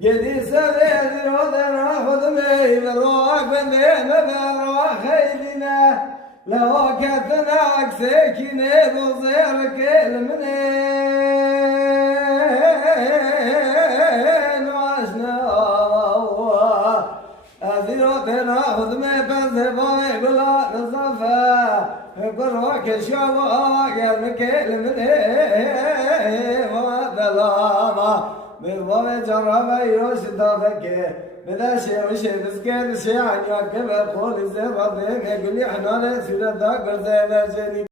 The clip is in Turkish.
Gedi sevedir o da rahmet meyve roğak ve meyve roğak heydine levaketine aksekine bozer kelimine nuaşna aziro rahmet meyve boy bula nazafa roğak şava gel kelimine vadalama بالضبط جرب يروش دافك بدا شيء وشيء بسكر شيء عن ياك بقول الزبط يقول لي احنا لا سيدا ذاك زي